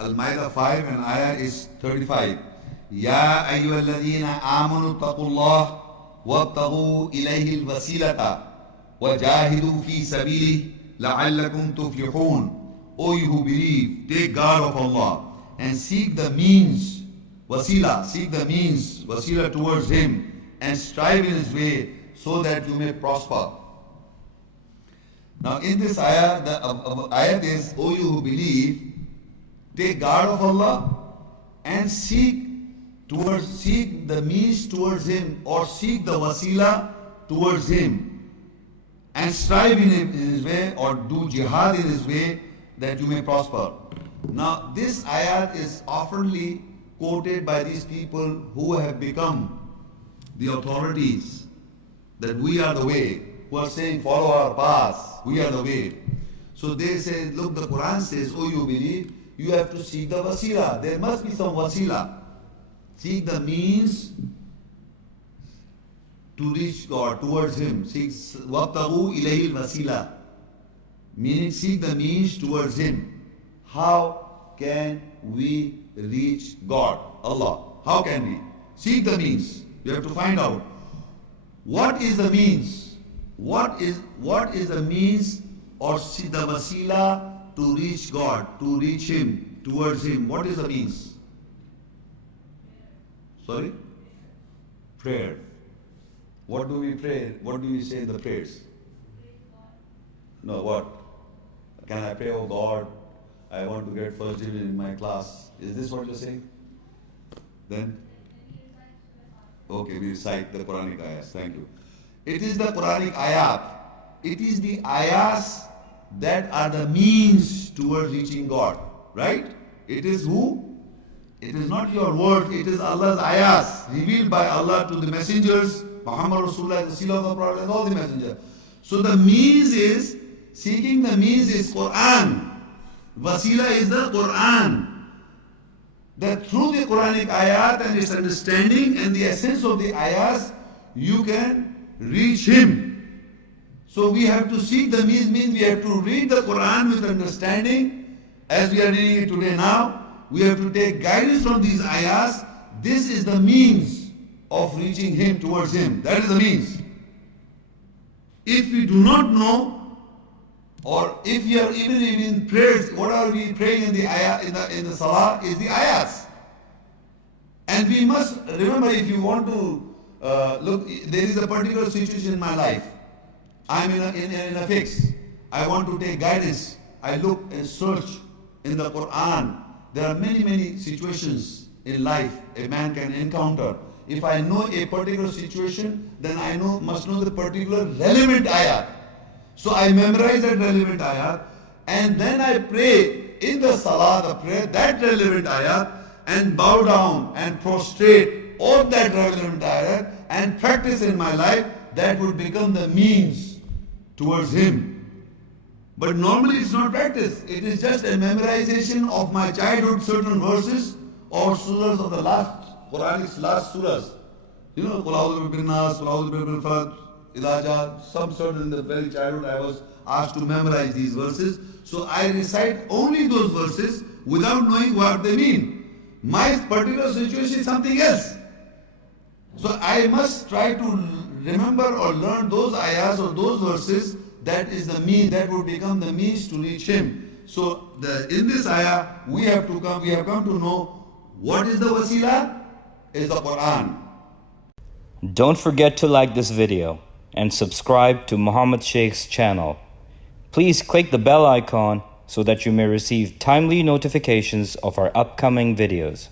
Al-Ma'idah 5 and ayah is 35. Ya ayyuhalladhina amanu taqullah wabtaghu ilayhi al-wasilata wajahidu fi sabili la'allakum tuflihun. O you who believe, take guard of Allah and seek the means, wasila towards Him, and strive in His way so that you may prosper. Now in this ayah, the ayat is, O you who believe, take guard of Allah and seek the means towards Him, or seek the wasila towards Him, and strive in His way, or do jihad in His way, that you may prosper. Now this ayat is oftenly quoted by these people who have become the authorities, that we are the way, who are saying follow our path, we are the way. So they say, look, the Quran says, oh you believe, you have to seek the wasila. There must be some wasila. Seek the means to reach God, towards Him. Seek wabtaghu ilayhi al-wasila. Meaning seek the means towards Him. How can we reach God, Allah? How can we? Seek the means. You have to find out. What is the means? What is the means, or the wasila to reach God, to reach Him, towards Him? What is the means? Sorry? Prayer. What do we pray? What do we say in the prayers? No, what? Can I pray, oh God, I want to get first division in my class? Is this what you're saying? Then? Okay, we recite the Quranic ayahs. Thank you. It is the Quranic ayat. It is the ayahs that are the means towards reaching God. Right? It is who? It is not your word. It is Allah's ayahs revealed by Allah to the messengers. Muhammad Rasulullah, the seal of the Prophet, and all the messengers. So the means is, seeking the means is Quran. Wasila is the Quran. That through the Quranic ayat and its understanding and the essence of the ayahs, you can reach Him. So we have to seek the means we have to read the Quran with understanding, as we are reading it today now. We have to take guidance from these ayahs. This is the means of reaching Him, towards Him. That is the means. If we do not know, or if we are even in prayers, what are we praying in the ayah, in the salah, is the ayahs. And we must remember, if you want to look, there is a particular situation in my life. I am in a fix. I want to take guidance. I look and search in the Quran. There are many situations in life a man can encounter. If I know a particular situation, then I must know the particular relevant ayah. So I memorize that relevant ayah, and then I pray in the salah, the prayer, that relevant ayah, and bow down and prostrate on that relevant ayah and practice in my life. That would become the means towards Him. But normally it's not practice. It is just a memorization of my childhood, certain verses or surahs of the Quranic's last surahs. You know, Qul a'udhu bin nas, Qul a'udhu bil falaq, Idha jaa, some certain in the very childhood I was asked to memorize these verses. So I recite only those verses without knowing what they mean. My particular situation is something else. So I must try to remember or learn those ayahs or those verses. That is the means, that would become the means to reach Him. So in this ayah, we have come to know what is the wasila, is the Quran. Don't forget to like this video and subscribe to Muhammad Sheikh's channel. Please click the bell icon so that you may receive timely notifications of our upcoming videos.